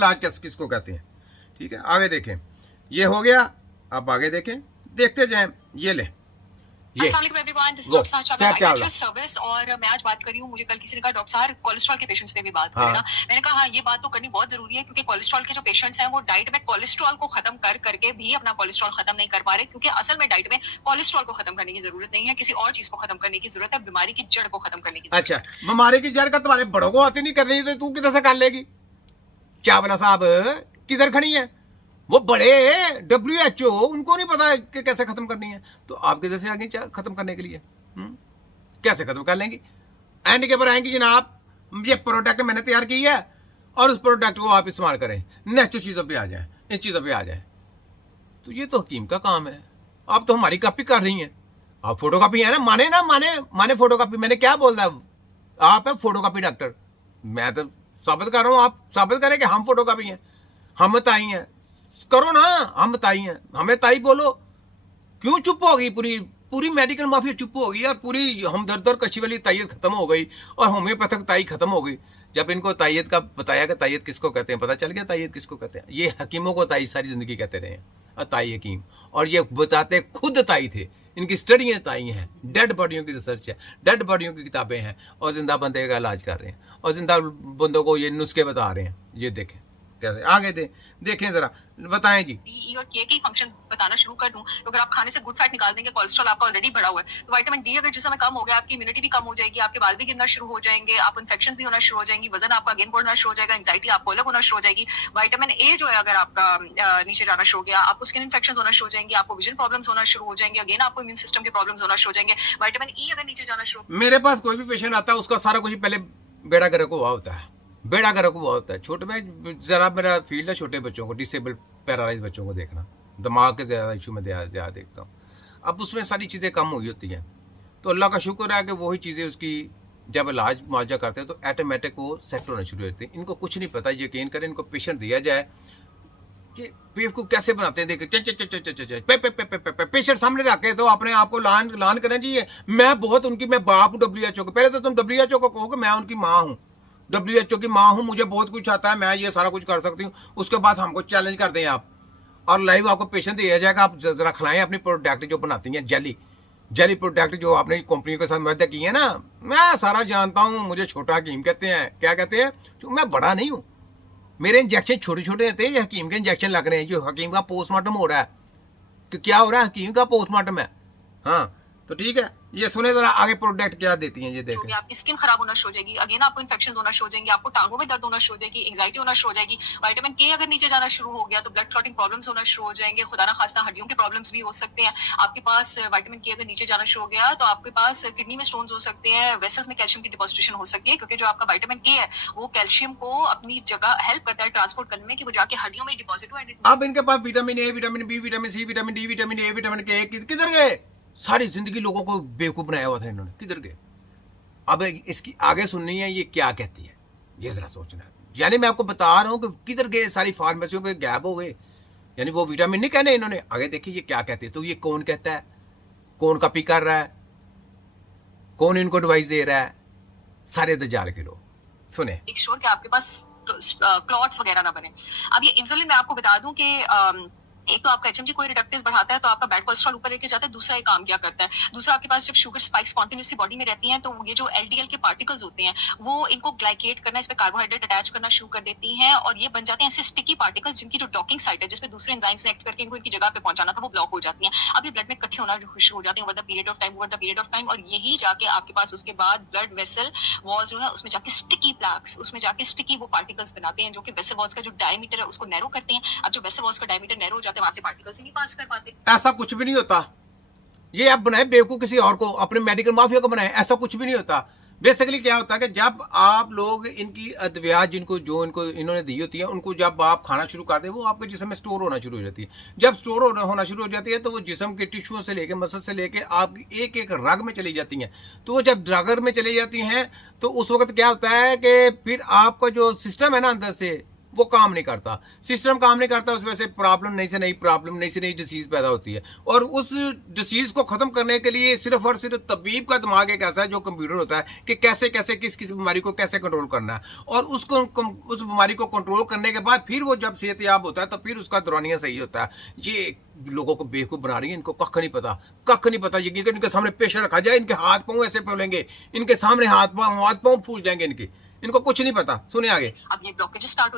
इलाज किसको कहते हैं। ठीक है, आगे देखें, ये हो गया। अब आगे देखें, देखते जाएं। ये ले, सर्विस। और मैं आज बात कर रही हूँ, मुझे कल किसी ने कहा डॉक्टर साहब कोलेस्ट्रॉल के पेशेंट्स पे भी बात करें ना। मैंने कहा हाँ, ये बात तो करनी बहुत जरूरी है, क्योंकि कोलेस्ट्रॉल के जो पेशेंट्स हैं वो डाइट में कोलेस्ट्रॉल को खत्म कर करके भी अपना कोलेस्ट्रॉल खत्म नहीं कर पा रहे, क्योंकि असल में डाइट में कोलेस्ट्रॉल को खत्म करने की जरूरत नहीं है, किसी और चीज को खत्म करने की जरूरत है, बीमारी की जड़ को खत्म करने की। अच्छा, बीमारी की जड़ का तुम्हारे बड़ों को आती नहीं कर रही, तू किधर से कर लेगी? चावला साहब किधर खड़ी है? वो बड़े WHO, उनको नहीं पता कि कैसे खत्म करनी है, तो आप किधर से आगे खत्म करने के लिए? कैसे खत्म कर लेंगी? एंड के पर आएंगी जनाब, ये प्रोडक्ट मैंने तैयार की है और उस प्रोडक्ट को आप इस्तेमाल करें, नेचुरल चीजों पे आ जाए, इन चीजों पे आ जाए। तो ये तो हकीम का काम है। आप तो हमारी कॉपी कर रही हैं। आप फोटो कॉपी है ना, माने ना माने, माने फोटो कॉपी। मैंने क्या बोल रहा है? आप है फोटो कॉपी डॉक्टर। मैं तो साबित कर रहा हूं, आप साबित करें कि हम फोटो कॉपी हैं, हम ताई हैं। करो ना, हम ताई हैं, हमें ताई बोलो। क्यों चुप हो गई? पूरी मेडिकल माफिया चुप हो गई और पूरी हमदर्द और कशी वाली तायत खत्म हो गई और होम्योपैथिक ताई खत्म हो गई। जब इनको तायत का बताया कि तायत किसको कहते हैं, पता चल गया तायत किसको कहते हैं। ये हकीमों को ताई सारी जिंदगी कहते रहे हैं, ताई हकीम, और ये बताते खुद ताई थे। इनकी स्टडियाँ ताई हैं, डेड बॉडियों की रिसर्च है, डेड बॉडियों की किताबें हैं, और जिंदा बंदे का इलाज कर रहे हैं और जिंदा बंदों को ये नुस्खे बता रहे हैं। ये देखें कैसे आगे देखें जरा, बताएं जी। ई और के फंक्शन बताना शुरू कर दूं, तो अगर आप खाने से गुड फैट निकाल देंगे, कोलेस्ट्रॉल आपका ऑलरेडी बढ़ा हुआ है, तो विटामिन डी अगर जिसमें कम हो गया, आपकी इम्यूनिटी भी कम हो जाएगी, आपके बाल भी गिरना शुरू हो जाएंगे, आप इन्फेक्शन भी होना शुरू हो जाएंगी, वजन आपका अगेन बढ़ना शुरू हो जाएगा, एंजाइटी आपको अलग होना शुरू हो जाएगी। विटामिन ए जो है अगर आपका नीचे जाना शुरू हो गया, आपको स्किन इन्फेक्शन होना शुरू हो जाएंगे, आपको विजन प्रॉब्लम्स होना शुरू हो जाएंगे, अगेन आपको इम्यून सिस्टम के प्रॉब्लम्स होना शुरू हो जाएंगे। विटामिन ई अगर नीचे जाना शुरू, मेरे पास कोई भी पेशेंट आता है उसका सारा कुछ पहले बेड़ा गर्क हुआ होता है, बेड़ा गर्क हुआ होता है। छोटे में जरा मेरा फील्ड है छोटे बच्चों को, डिसेबल पैरालाइज बच्चों को देखना, दिमाग के ज़्यादा इशू में ज़्यादा देखता हूँ। अब उसमें सारी चीज़ें कम हुई होती हैं, तो अल्लाह का शुक्र है कि वही चीज़ें उसकी जब इलाज मुआवजा करते हैं तो ऑटोमेटिक वो सेट होना शुरू हो जाती है। इनको कुछ नहीं पता, यकीन करें, इनको पेशेंट दिया जाए कि पेट को कैसे बनाते हैं, देखे पेशेंट सामने रखे तो अपने आप को लान करें जी। मैं बहुत उनकी, मैं बाप हूँ WHO को। पहले तो तुम WHO को कहो कि मैं उनकी माँ हूँ, WHO की माँ हूँ, मुझे बहुत कुछ आता है, मैं ये सारा कुछ कर सकती हूँ। उसके बाद हमको चैलेंज कर दें आप, और लाइव आपको पेशेंट दिया जाएगा, आप जरा खिलाएं अपनी प्रोडक्ट जो बनाती हैं, जेली प्रोडक्ट जो आपने कंपनी के साथ वादा की है ना। मैं सारा जानता हूँ, मुझे छोटा हकीम कहते हैं। क्या कहते हैं? जो मैं बड़ा नहीं हूँ, मेरे इंजेक्शन छोटे छोटे रहते हैं, ये हकीम के इंजेक्शन लग रहे हैं। जो हकीम का पोस्टमार्टम हो रहा है, कि क्या हो रहा है? हकीम का पोस्टमार्टम है। हाँ, तो ठीक है, ये सुने जरा आगे प्रोडक्ट क्या देती हैं, ये देखें। आपकी स्किन खराब होना शुरू हो जाएगी, अगेन आपको इन्फेक्शन होना शुरू हो जाएंगे, आपको टांगों में दर्द होना शुरू हो जाएगी, एंजाइटी होना शुरू हो जाएगी। विटामिन के अगर नीचे जाना शुरू हो गया तो ब्लड क्लॉटिंग प्रॉब्लम्स होना शुरू हो जाएंगे, खुदा ना खास्ता हड्डियों के प्रॉब्लम्स भी हो सकते हैं। आपके पास विटामिन के अगर नीचे जाना शुरू हो गया तो आपके पास किडनी में स्टोन्स हो सकते हैं, वेसल्स में कैल्शियम की डिपॉजिशन हो सकती है, क्योंकि जो आपका विटामिन के है वो कैल्शियम को अपनी जगह हेल्प करता है ट्रांसपोर्ट करने में, कि वो जाके हड्डियों में डिपॉजिट हो। अब इनके पास vitamin A, vitamin B, vitamin C, vitamin D, vitamin A, vitamin K किधर गए? सारी जिंदगी लोगों को बेवकूफ बनाया हुआ था इन्होंने, किधर गए? अब इसकी आगे सुननी है, ये क्या कहती है, ये जरा सोचना है। यानी मैं आपको बता रहा हूं कि किधर गए, सारी फार्मेसियों पे गैप हो गए। यानी वो विटामिन नहीं कहने इन्होंने, आगे देखिए ये क्या कहते हैं। तो ये कौन कहता है, कौन कॉपी कर रहा है, कौन इनको एडवाइस दे रहा है? सारे दज्जाल के लोग। सुने, एक श्योर कि आपके पास क्लॉट्स वगैरह ना बने। अब ये इंसुलिन मैं आपको बता दूं कि एक तो आपका एचएमजी कोई रिडक्टेज बढ़ाता है, तो आपका बैड कोलेस्ट्रॉल ऊपर लेके जाता है। दूसरा एक काम क्या करता है, दूसरा आपके पास जब शुगर स्पाइक्स कॉन्टिन्यूसली बॉडी में रहती हैं, तो ये जो एलडीएल के पार्टिकल्स होते हैं वो इनको ग्लाइकेट करना, इस पे कार्बोहाइड्रेट अटैच करना शुरू कर देती हैं, और ये बन जाते हैं ऐसे स्टिकी पार्टिकल्स जिनकी जो डॉकिंग साइट है, जिसपे दूसरे एंजाइम्स ने एक्ट करके इनको इनकी जगह पे पहुंचाना था, वो ब्लॉक हो जाती हैं। अब ये ब्लड में इकट्ठे होना शुरू हो जाते हैं over the period of time, और यही जाके आपके पास उसके बाद ब्लड वेसल वॉल्स जो है उसमें जाके स्टिकी प्लैक्स, उसमें जाके स्टिकी वो पार्टिकल्स बनाते हैं, जो कि वेसल वॉल्स का जो डायमीटर है उसको नैरो करते हैं। अब जो वेसल वॉल्स का डायमीटर नैरो हो जाता है, वहां से पार्टिकल्स पास कर पाते। ऐसा कुछ भी नहीं होता। ये आप बनाए बेवकूफ किसी और को, अपने मेडिकल माफिया को बनाए, ऐसा कुछ भी नहीं होता। बेसिकली क्या होता है कि जब आप लोग इनकी अद्वियात जिनको जो इनको इन्होंने दी होती है, उनको जब आप खाना शुरू कर दे, वो आपके जिस्म में स्टोर होना शुरू हो जाती है। जब स्टोर होना शुरू हो जाती है तो वो जिस्म के टिश्यूओं से लेके, मसल से लेके आपकी एक एक रग में चली जाती हैं। तो वो जब रग में चली जाती हैं तो उस वक्त क्या होता है कि फिर आपका जो सिस्टम है ना अंदर से, वो काम नहीं करता, सिस्टम काम नहीं करता, उस वजह से प्रॉब्लम नई से नई डिसीज पैदा होती है। और उस डिसीज को खत्म करने के लिए सिर्फ और सिर्फ तबीब का दिमाग एक ऐसा है जो कंप्यूटर होता है कि कैसे कैसे किस किस बीमारी को कैसे कंट्रोल करना है, और उसको उस बीमारी को कंट्रोल करने के बाद फिर वो जब सेहतयाब होता है तो फिर उसका दौरानिया सही होता है। ये लोगों को बेवकूफ बना रही है, इनको कख नहीं पता। यकीन इनके सामने पेशेंट रखा जाए, इनके हाथ पांव ऐसे फूलेंगे, इनके सामने हाथ पांव फूल जाएंगे, इनको कुछ नहीं पता। सुने आगे। अब ये ब्लॉकेज स्टार्ट हो